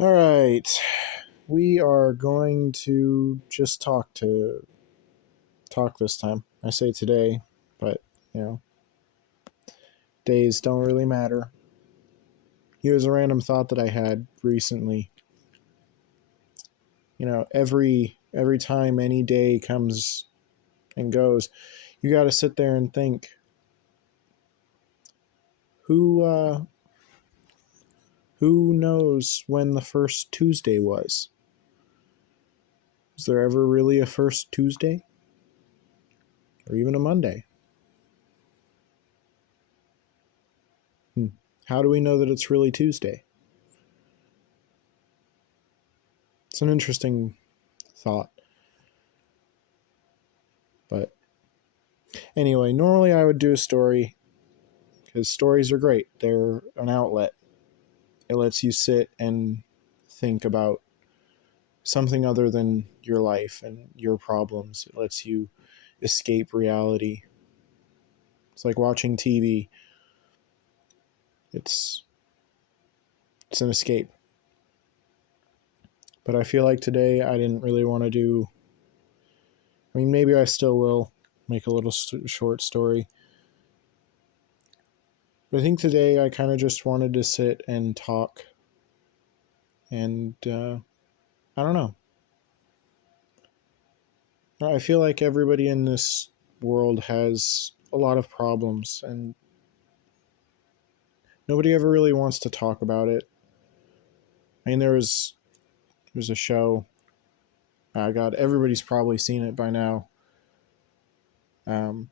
All right. We are going to just talk this time. I say today, but you know, days don't really matter. Here's a random thought that I had recently. Every time any day comes and goes, you got to sit there and think who uh who knows when the first Tuesday was? Is there ever really a first Tuesday? Or even a Monday? How do we know that it's really Tuesday? It's an interesting thought. But anyway, normally I would do a story because stories are great. They're an outlet. It lets you sit and think about something other than your life and your problems. It lets you escape reality. It's like watching TV. It's it's an escape. But I feel like today I didn't really want to do. I mean, maybe I still will make a little short story. But I think today I kind of just wanted to sit and talk. And I don't know. I feel like everybody in this world has a lot of problems, and nobody ever really wants to talk about it. I mean, there's a show. God, everybody's probably seen it by now. Um,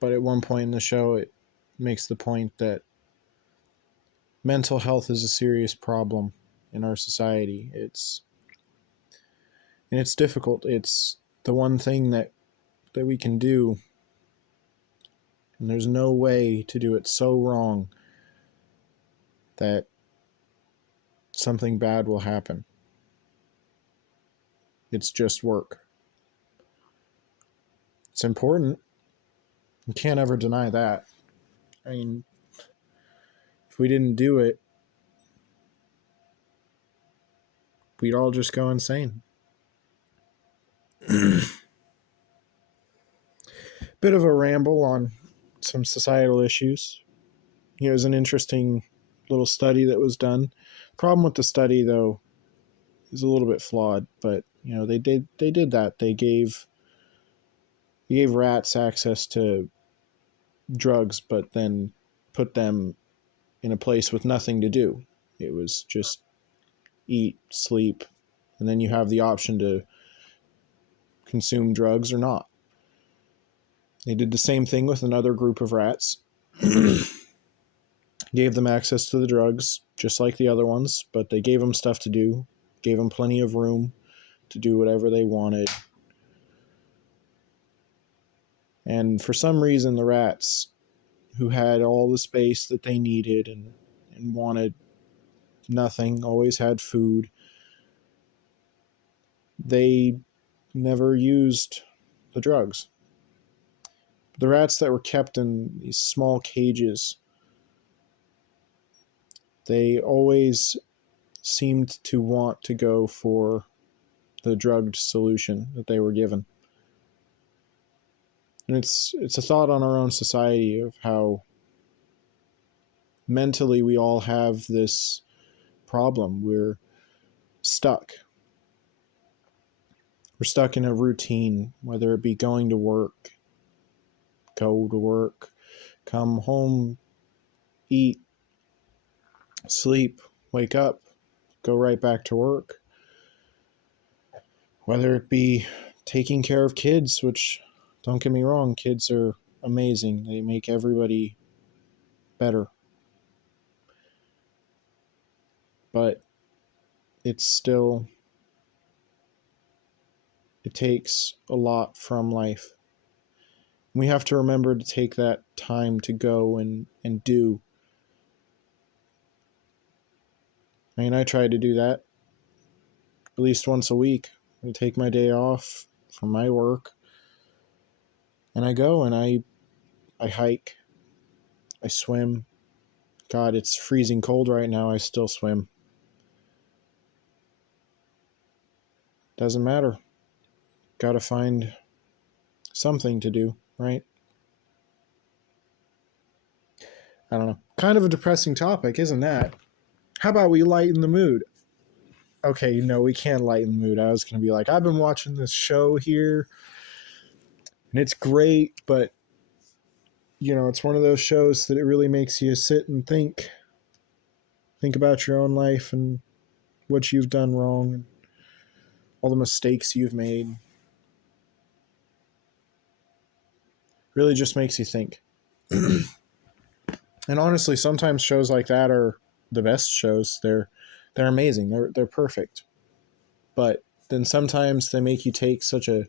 but at one point in the show, it makes the point that mental health is a serious problem in our society. It's difficult. It's the one thing that we can do, and there's no way to do it so wrong that something bad will happen. It's just work. It's important. You can't ever deny that. I mean, if we didn't do it, we'd all just go insane. Bit of a ramble on some societal issues. It was an interesting little study that was done. Problem with the study, though, is a little bit flawed, but they did that. They gave rats access to drugs, but then put them in a place with nothing to do. It was just eat, sleep, and then you have the option to consume drugs or not. They did the same thing with another group of rats. Gave them access to the drugs, just like the other ones, but they gave them stuff to do, gave them plenty of room to do whatever they wanted. And for some reason, the rats, who had all the space that they needed and wanted nothing, always had food, they never used the drugs. The rats that were kept in these small cages, they always seemed to want to go for the drugged solution that they were given. And it's a thought on our own society of how mentally we all have this problem. We're stuck. We're stuck in a routine, whether it be going to work, go to work, come home, eat, sleep, wake up, go right back to work. Whether it be taking care of kids, which, don't get me wrong, kids are amazing. They make everybody better. But it's still, it takes a lot from life. We have to remember to take that time to go and do. I mean, I try to do that at least once a week. I take my day off from my work and I go and I hike, I swim. God, it's freezing cold right now. I still swim. Doesn't matter. Gotta find something to do, right? I don't know. Kind of a depressing topic, isn't that? How about we lighten the mood? Okay, no, we can't lighten the mood. I was going to be like, I've been watching this show here, and it's great, but, it's one of those shows that it really makes you sit and think. Think about your own life and what you've done wrong, and all the mistakes you've made. Really just makes you think. And honestly, sometimes shows like that are the best shows. They're amazing. They're perfect. But then sometimes they make you take such a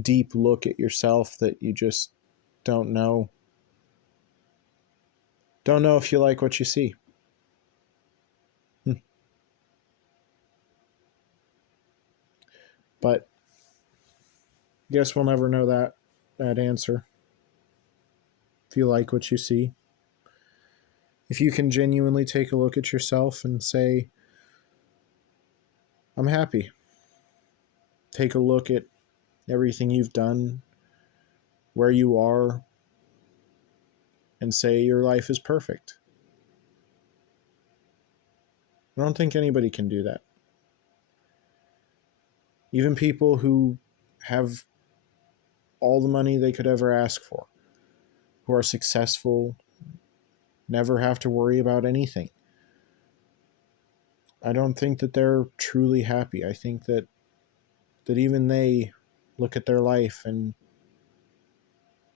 deep look at yourself that you just don't know if you like what you see. But I guess we'll never know that answer. If you like what you see, if you can genuinely take a look at yourself and say, I'm happy. Take a look at everything you've done, where you are, and say your life is perfect. I don't think anybody can do that. Even people who have all the money they could ever ask for, who are successful, never have to worry about anything. I don't think that they're truly happy. I think that even they look at their life and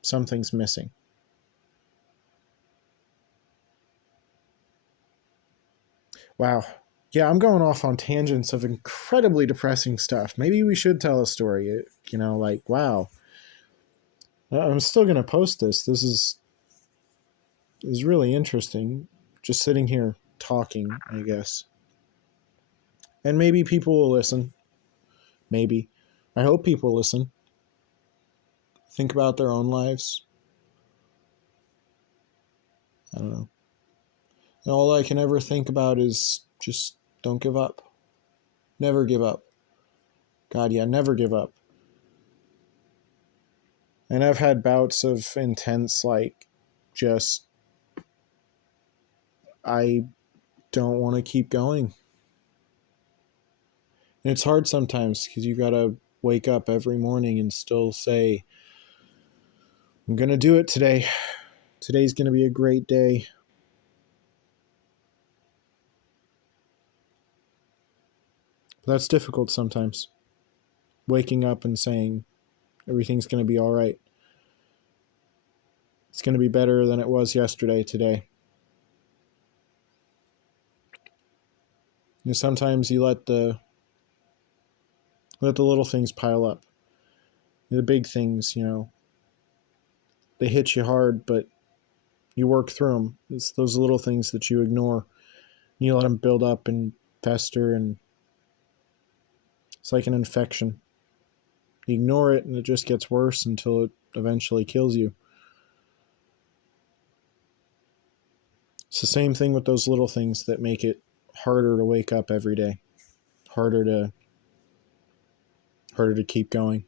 something's missing. Wow. Yeah, I'm going off on tangents of incredibly depressing stuff. Maybe we should tell a story. Like, wow. I'm still going to post this. This is really interesting. Just sitting here talking, I guess. And maybe people will listen. Maybe. I hope people listen. Think about their own lives. I don't know. And all I can ever think about is just don't give up. Never give up. God, yeah, never give up. And I've had bouts of intense, just, I don't want to keep going. And it's hard sometimes because you got to wake up every morning and still say, I'm going to do it today. Today's going to be a great day. But that's difficult sometimes. Waking up and saying everything's going to be all right. It's going to be better than it was yesterday today. And sometimes you let the little things pile up. The big things, they hit you hard, but you work through them. It's those little things that you ignore. You let them build up and fester, and it's like an infection. You ignore it, and it just gets worse until it eventually kills you. It's the same thing with those little things that make it harder to wake up every day, harder to keep going.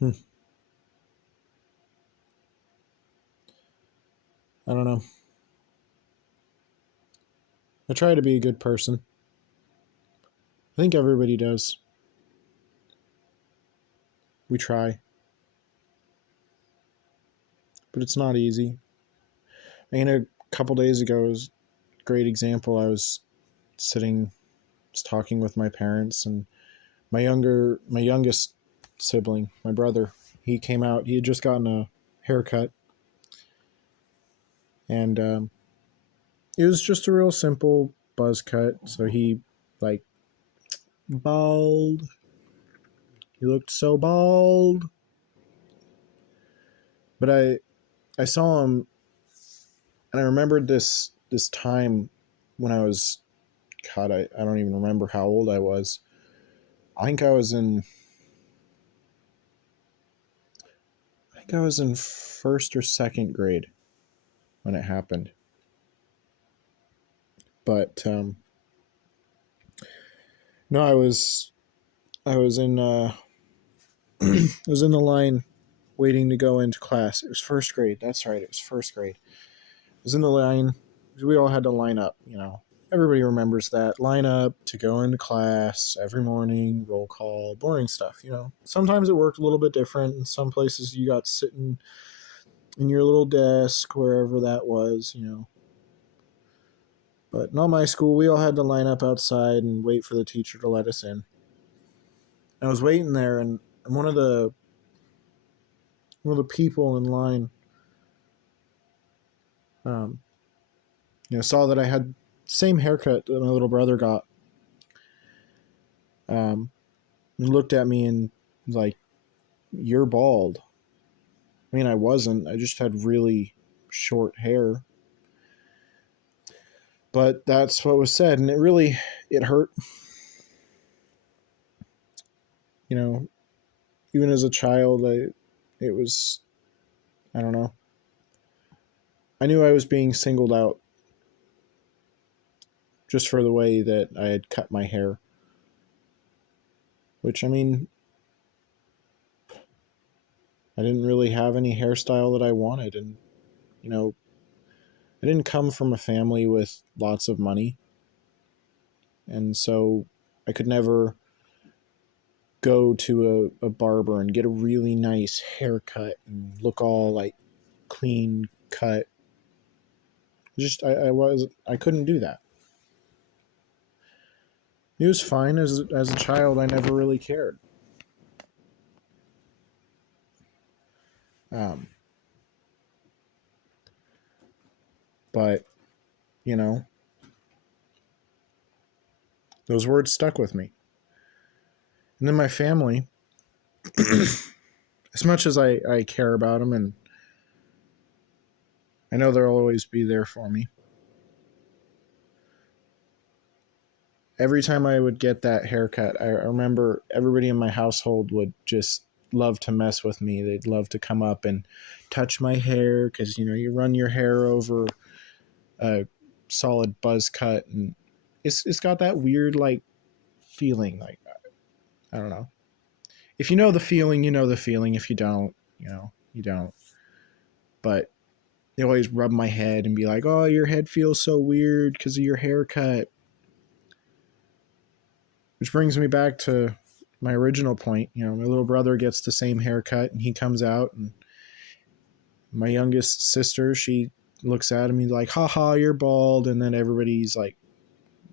I don't know. I try to be a good person. I think everybody does. We try. But it's not easy. A couple days ago was a great example. I was talking with my parents, and my youngest sibling, my brother, he came out. He had just gotten a haircut, and it was just a real simple buzz cut. So he, like, bald. He looked so bald. But I saw him, and I remembered this time when I was, God, I don't even remember how old I was. I think I was in first or second grade when it happened. But no, I was in I was in the line waiting to go into class. It was first grade. That's right. It was first grade. I was in the line. We all had to line up. Everybody remembers that. Line up to go into class every morning. Roll call. Boring stuff. Sometimes it worked a little bit different. In some places, you got sitting in your little desk wherever that was. But in all my school, we all had to line up outside and wait for the teacher to let us in. I was waiting there, and one of the people in line, um, saw that I had the same haircut that my little brother got. And looked at me and was like, "You're bald." I mean, I wasn't. I just had really short hair. But that's what was said, and it hurt. Even as a child, it was, I don't know. I knew I was being singled out just for the way that I had cut my hair. Which, I mean, I didn't really have any hairstyle that I wanted. And, I didn't come from a family with lots of money. And so I could never go to a barber and get a really nice haircut and look all like clean cut. Just I couldn't do that. It was fine as a child. I never really cared. Um, but you know, those words stuck with me. And then my family, as much as I care about them, and I know they'll always be there for me. Every time I would get that haircut, I remember everybody in my household would just love to mess with me. They'd love to come up and touch my hair because you run your hair over a solid buzz cut, and it's got that weird like feeling. Like, I don't know. If you know the feeling, you know the feeling. If you don't, you don't. But they always rub my head and be like, "Oh, your head feels so weird because of your haircut." Which brings me back to my original point. My little brother gets the same haircut and he comes out, and my youngest sister, she looks at him and he's like, "Haha, you're bald." And then everybody's like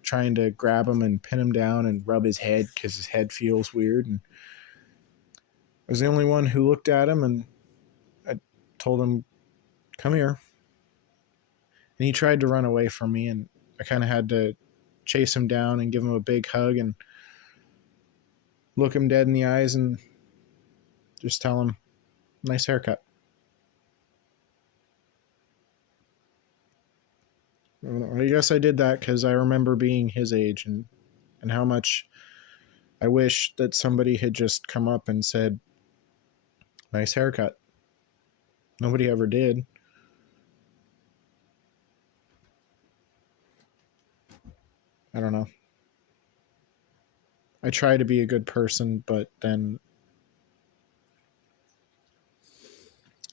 trying to grab him and pin him down and rub his head because his head feels weird. And I was the only one who looked at him, and I told him, "Come here." And he tried to run away from me, and I kind of had to chase him down and give him a big hug and look him dead in the eyes and just tell him, "Nice haircut." I guess I did that because I remember being his age, and how much I wish that somebody had just come up and said, "Nice haircut." Nobody ever did. I don't know. I try to be a good person, but then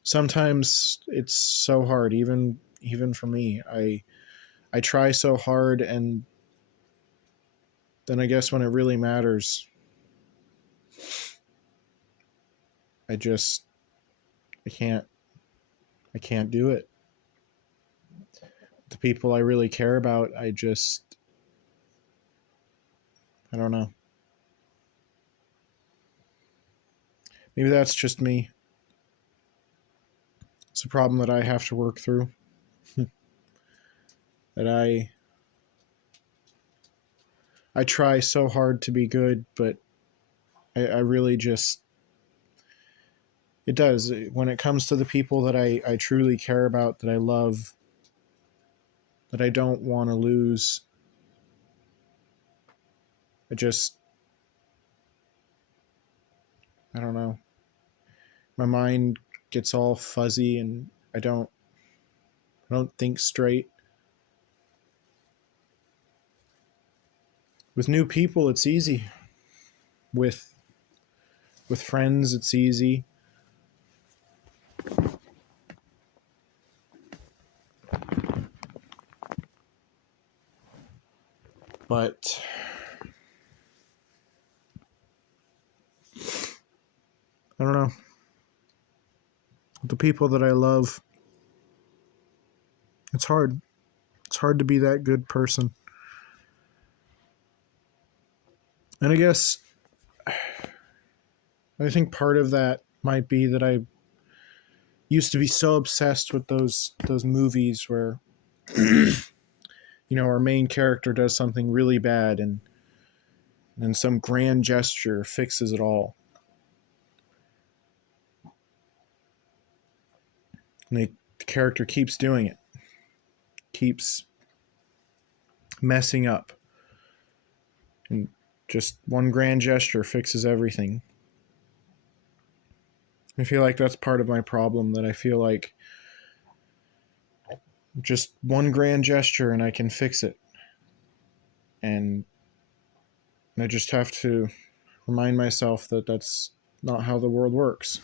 sometimes it's so hard, even for me. I try so hard, and then I guess when it really matters, I just I can't I can't do it. The people I really care about, I don't know. Maybe that's just me. It's a problem that I have to work through. that I try so hard to be good, but I really just it does. When it comes to the people that I truly care about, that I love, that I don't want to lose, I I don't know. My mind gets all fuzzy, and I don't think straight. With new people, it's easy. With friends, it's easy. But I don't know. The people that I love, it's hard. It's hard to be that good person. And I guess I think part of that might be that I used to be so obsessed with those movies where our main character does something really bad and some grand gesture fixes it all. And the character keeps doing it. Keeps messing up. And just one grand gesture fixes everything. I feel like that's part of my problem, that I feel like just one grand gesture and I can fix it. And I just have to remind myself that that's not how the world works.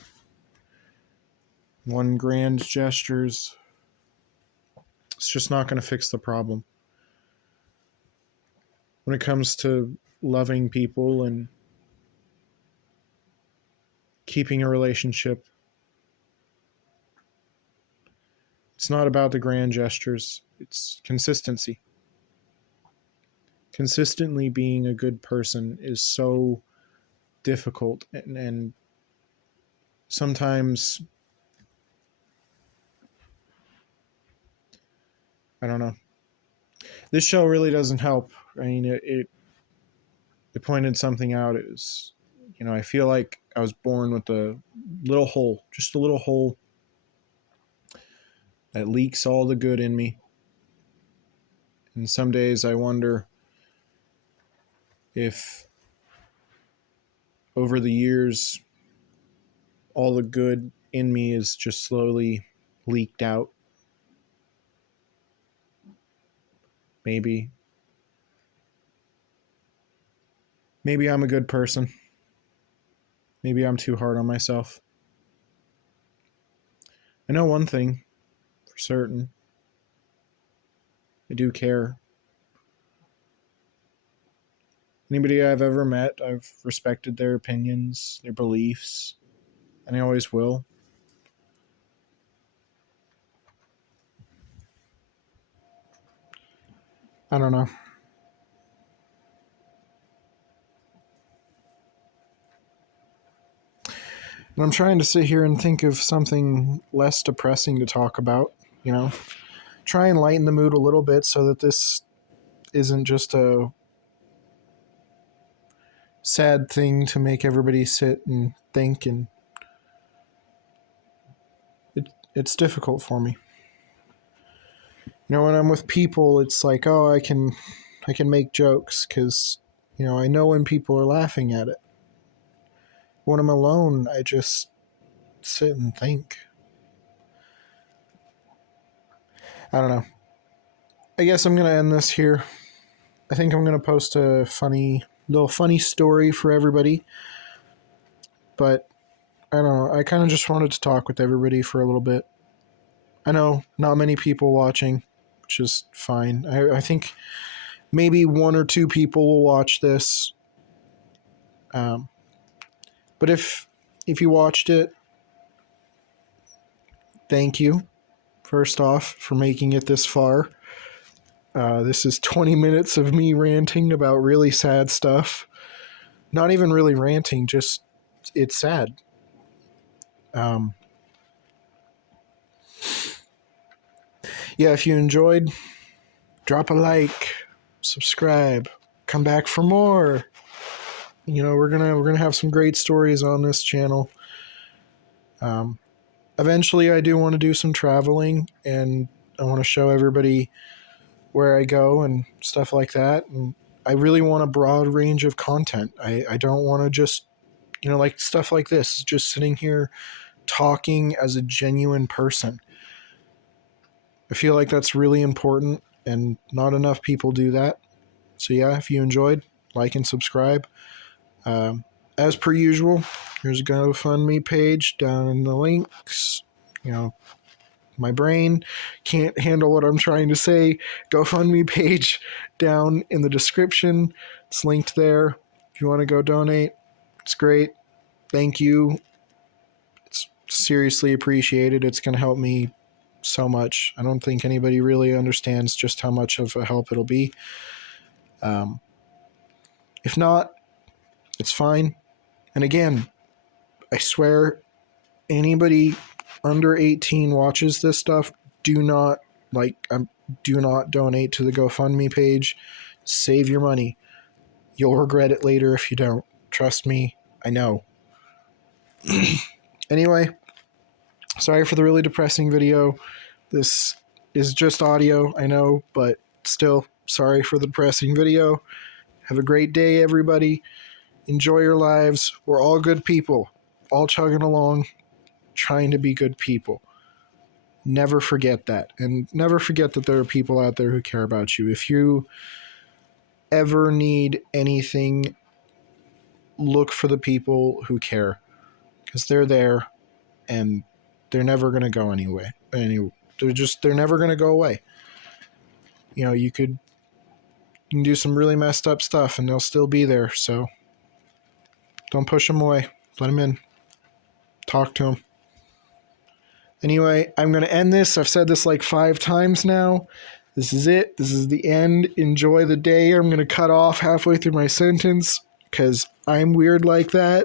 One grand gestures, it's just not going to fix the problem. When it comes to loving people and keeping a relationship, it's not about the grand gestures, it's consistency. Consistently being a good person is so difficult, and sometimes, I don't know. This show really doesn't help. I mean, it pointed something out. It was, I feel like I was born with a little hole, just a little hole that leaks all the good in me. And some days I wonder if over the years all the good in me is just slowly leaked out. Maybe I'm a good person. Maybe I'm too hard on myself. I know one thing for certain. I do care. Anybody I've ever met, I've respected their opinions, their beliefs, and I always will. I don't know. And I'm trying to sit here and think of something less depressing to talk about, Try and lighten the mood a little bit so that this isn't just a sad thing to make everybody sit and think, and it's difficult for me. When I'm with people, it's like, oh, I can make jokes because, I know when people are laughing at it. When I'm alone, I just sit and think. I don't know. I guess I'm going to end this here. I think I'm going to post a little funny story for everybody. But I don't know. I kind of just wanted to talk with everybody for a little bit. I know not many people watching, which is fine. I think maybe one or two people will watch this. But if you watched it, thank you, first off, for making it this far. This is 20 minutes of me ranting about really sad stuff. Not even really ranting, just it's sad. Yeah, if you enjoyed, drop a like, subscribe, come back for more. We're gonna have some great stories on this channel. Eventually, I do want to do some traveling, and I want to show everybody where I go and stuff like that. And I really want a broad range of content. I don't want to just, like stuff like this, just sitting here talking as a genuine person. I feel like that's really important, and not enough people do that. So yeah, if you enjoyed, like and subscribe. As per usual, there's a GoFundMe page down in the links. You know, my brain can't handle what I'm trying to say. GoFundMe page down in the description. It's linked there. If you want to go donate, it's great. Thank you. It's seriously appreciated. It's going to help me so much. I don't think anybody really understands just how much of a help it'll be. If not, it's fine. And again, I swear, anybody under 18 watches this stuff, do not donate to the GoFundMe page. Save your money. You'll regret it later if you don't. Trust me, I know. Anyway, sorry for the really depressing video. This is just audio, I know, but still, sorry for the depressing video. Have a great day, everybody. Enjoy your lives. We're all good people, all chugging along, trying to be good people. Never forget that. And never forget that there are people out there who care about you. If you ever need anything, look for the people who care, because they're there and they're never going to go anyway. They're never going to go away. You know, you can do some really messed up stuff and they'll still be there. So don't push them away. Let them in. Talk to them. Anyway, I'm going to end this. I've said this like 5 times now. This is it. This is the end. Enjoy the day. I'm going to cut off halfway through my sentence because I'm weird like that.